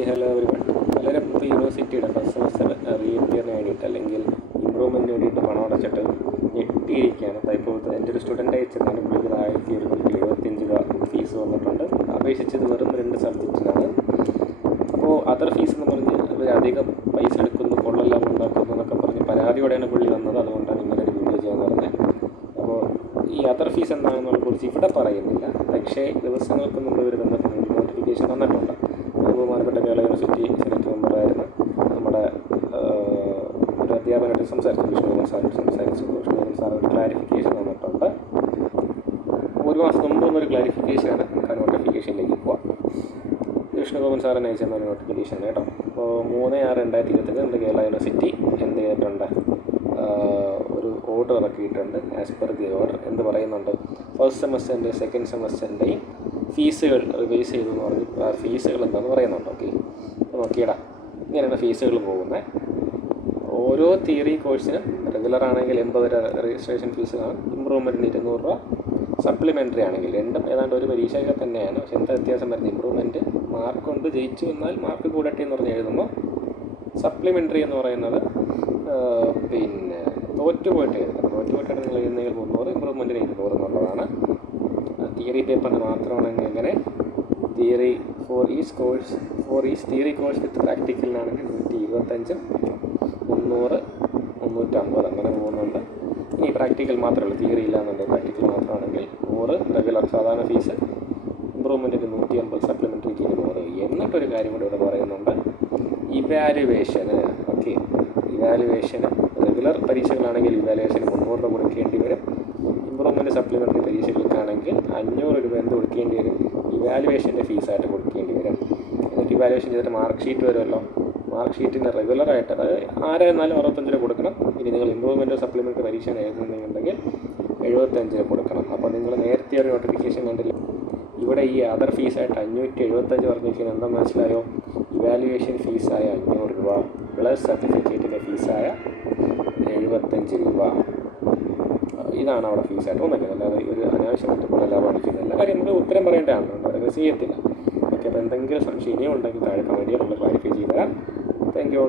Okay, hello everyone. പലരും ഇപ്പോൾ യൂണിവേഴ്സിറ്റിയുടെ ഫസ്റ്റ് സെമസ്റ്റർ റീഇയറിന് വേണ്ടിയിട്ട് അല്ലെങ്കിൽ ഇമ്പ്രൂവ്മെൻറ്റിന് വേണ്ടിയിട്ട് പണം അടച്ചിട്ട് ഞെട്ടിയിരിക്കുകയാണ്. ഇപ്പോൾ എൻ്റെ ഒരു സ്റ്റുഡൻ്റ് അയച്ചതാണ്. പുള്ളിക്ക് 1175 രൂപ ഫീസ് വന്നിട്ടുണ്ട്. അപേക്ഷിച്ചത് വെറും 2 സബ്ജക്റ്റിനാണ്. അപ്പോൾ അതർ ഫീസ് എന്ന് പറഞ്ഞ് അവരധികം പൈസ എടുക്കുന്നു, കൊള്ളെല്ലാം ഉണ്ടാക്കുന്നു എന്നൊക്കെ പറഞ്ഞ് പരാതിയോടെയാണ് പുള്ളി വന്നത്. അതുകൊണ്ടാണ് ഇങ്ങനെ ഒരു വീഡിയോ ചെയ്യാൻ പറഞ്ഞത്. അപ്പോൾ ഈ അതർ ഫീസ് എന്താണെന്നുള്ള കുറിച്ച് ഇവിടെ പറയുന്നില്ല. പക്ഷേ ദിവസങ്ങൾക്ക് മുമ്പ് ഒരു നോട്ടിഫിക്കേഷൻ വന്നിട്ടുണ്ട്. ബഹുമാനപ്പെട്ട കേരള യൂണിവേഴ്സിറ്റി സെനറ്റ് മെമ്പറായിരുന്ന നമ്മുടെ ഒരു അധ്യാപകനായിട്ട് സംസാരിച്ചു, വിഷ്ണുഗോപൻ സാർ ഒരു ക്ലാരിഫിക്കേഷൻ വന്നിട്ടുണ്ട്. ഒരു മാസം മുമ്പ് ഒരു ക്ലാരിഫിക്കേഷനാണ് നോട്ടിഫിക്കേഷനിലേക്ക് പോവാം. വിഷ്ണുഗോപൻ സാറിന് അയച്ചെന്ന ഒരു നോട്ടിഫിക്കേഷൻ കേട്ടോ. അപ്പോൾ 3/6/2021 നമ്മുടെ കേരള യൂണിവേഴ്സിറ്റി എന്ത് ചെയ്തിട്ടുണ്ട്, ഒരു ഓർഡർ ഇറക്കിയിട്ടുണ്ട്. ആസ് പെർ ദി ഓർഡർ എന്ത് പറയുന്നുണ്ട്, ഫസ്റ്റ് സെമസ്റ്ററിൻ്റെ സെക്കൻഡ് സെമസ്റ്ററിൻ്റെയും ഫീസുകൾ റിവൈസ് ചെയ്തു എന്ന് പറഞ്ഞ് ആ ഫീസുകൾ എന്താണെന്ന് പറയുന്നുണ്ട്. ഓക്കെ, നോക്കിയടാ, ഇങ്ങനെയാണ് ഫീസുകൾ പോകുന്നത്. ഓരോ തിയറി കോഴ്സിനും റെഗുലർ ആണെങ്കിൽ 80 രൂപ രജിസ്ട്രേഷൻ ഫീസ് കാണും. ഇമ്പ്രൂവ്മെൻറ്റിന് 200 രൂപ. സപ്ലിമെൻ്ററി ആണെങ്കിൽ രണ്ടും ഏതാണ്ട് ഒരു പരീക്ഷയൊക്കെ തന്നെയാണ്. പക്ഷെ എന്താ വ്യത്യാസം വരുന്നത്, ഇമ്പ്രൂവ്മെൻറ്റ് മാർക്ക് കൊണ്ട് ജയിച്ചു എന്നാൽ മാർക്ക് കൂടട്ടെ എന്ന് പറഞ്ഞ് എഴുതുമ്പോൾ, സപ്ലിമെൻ്ററി എന്ന് പറയുന്നത് പിന്നെ തോറ്റുപോയിട്ട് നിങ്ങൾ എഴുതുന്നെങ്കിൽ 300, ഇമ്പ്രൂവ്മെൻറ്റിന് 200 എന്നുള്ളതാണ്. തിയറി പേപ്പറിന് മാത്രമാണെങ്കിൽ എങ്ങനെ, theory for each theory course with പ്രാക്ടിക്കലിനാണെങ്കിൽ 125, 300, 350 അങ്ങനെ പോകുന്നുണ്ട്. ഇനി പ്രാക്ടിക്കൽ മാത്രമേ ഉള്ളൂ, തിയറി ഇല്ലാന്നുണ്ടെങ്കിൽ പ്രാക്ടിക്കൽ മാത്രമാണെങ്കിൽ 100 റെഗുലർ സാധാരണ ഫീസ്, ഇമ്പ്രൂവ്മെൻറ്റിന് 150, സപ്ലിമെൻ്ററിക്ക് 200. എന്നിട്ടൊരു കാര്യം കൂടി ഇവിടെ പറയുന്നുണ്ട്, evaluation. Okay, evaluation regular പരീക്ഷകളാണെങ്കിൽ evaluation 300 രൂപ കൊടുക്കേണ്ടി വരും. ഇമ്പ്രൂവ്മെൻറ്റ് സപ്ലിമെൻ്ററി പരീക്ഷകൾക്കാണെങ്കിൽ 500 രൂപ എന്ത് കൊടുക്കേണ്ടി വരും, ഇവാലുവേഷൻ്റെ ഫീസായിട്ട് കൊടുക്കേണ്ടി വരും. എന്നിട്ട് ഇവാലുവേഷൻ ചെയ്തിട്ട് മാർക്ക് ഷീറ്റ് വരുമല്ലോ, മാർക്ക് ഷീറ്റിന് റെഗുലറായിട്ട്, അതായത് ആരായിരുന്നാലും 65 രൂപ കൊടുക്കണം. ഇനി നിങ്ങൾ ഇമ്പ്രൂവ്മെൻറ്റ് സപ്ലിമെൻ്ററി പരീക്ഷ എഴുതുന്നുണ്ടെങ്കിൽ 75 രൂപ കൊടുക്കണം. അപ്പോൾ നിങ്ങൾ നേരത്തെ ഒരു നോട്ടിഫിക്കേഷൻ കണ്ടില്ല, ഇവിടെ ഈ അതർ ഫീസായിട്ട് 575 പറഞ്ഞിരിക്കുന്നത് എന്താ മനസ്സിലായോ, ഇവാലുവേഷൻ ഫീസായ 500 രൂപ പ്ലസ് സർട്ടിഫിക്കറ്റിൻ്റെ ഫീസായ 75 രൂപ. ഇതാണ് അവിടെ ഫീസായിട്ട് വന്നിരിക്കുന്നത്. അല്ലാതെ ഒരു അനാവശ്യമായിട്ട് ലാഭം അടിക്കുന്നില്ല. കാര്യം നമുക്ക് ഉത്തരം പറയേണ്ടതാണ്, അവരൊക്കെ ചെയ്യത്തില്ല. ഓക്കെ, അപ്പോൾ എന്തെങ്കിലും സംശയം ഇനിയും ഉണ്ടെങ്കിൽ താഴെ കമൻറ്റ് ചെയ്യാൻ നമ്മൾ ക്ലാരിഫൈ ചെയ്ത് തരാം. Thank you.